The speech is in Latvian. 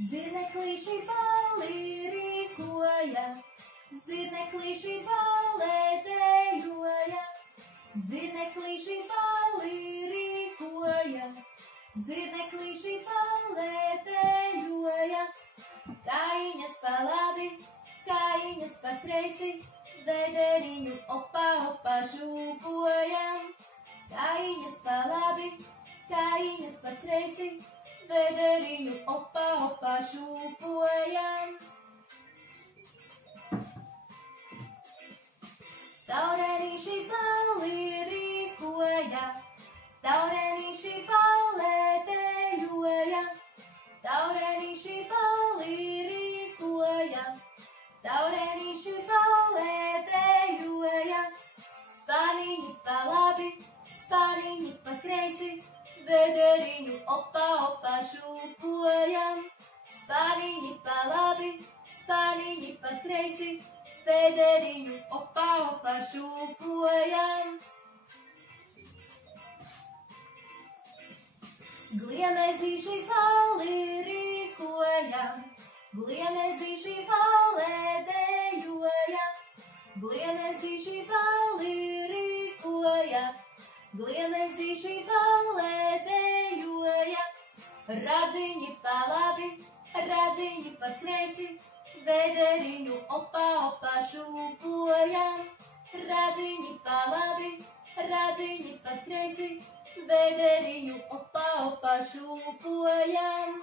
Zirneklīši balī rīkoja, zirneklīši balē dejoja, zirneklīši balī rīkoja, zirneklīši balē dejoja. Kājiņas pa labi, kājiņas pa kreisi, vederiņu opa, opa šūpojam. Kājiņas pa labi, kājiņas pa kreisi, vederiņu opa, opa šūpojam. Taurenīši balī rīkoja, taurenīši balē dejoja, taurenīši balī rīkoja, taurenīši balē dejoja. Spāniņi pa labi, spāniņi pa kreisi, vederiņu opa, opa šūpojam. Spāniņi pa labi, spāniņi pa kreisi, vederiņu opa, opa šūpojam. Gliemezīši balī rīkoja, gliemezīši balē dejoja, gliemezīši balī rīkoja, gliemezīši balē dejoja. Radziņi pa labi, radziņi pa kreisi, vederiņu opa, opa šūpojam. Radziņi pa labi, radziņi pa kreisi, vederiņu opa, opa šūpojam.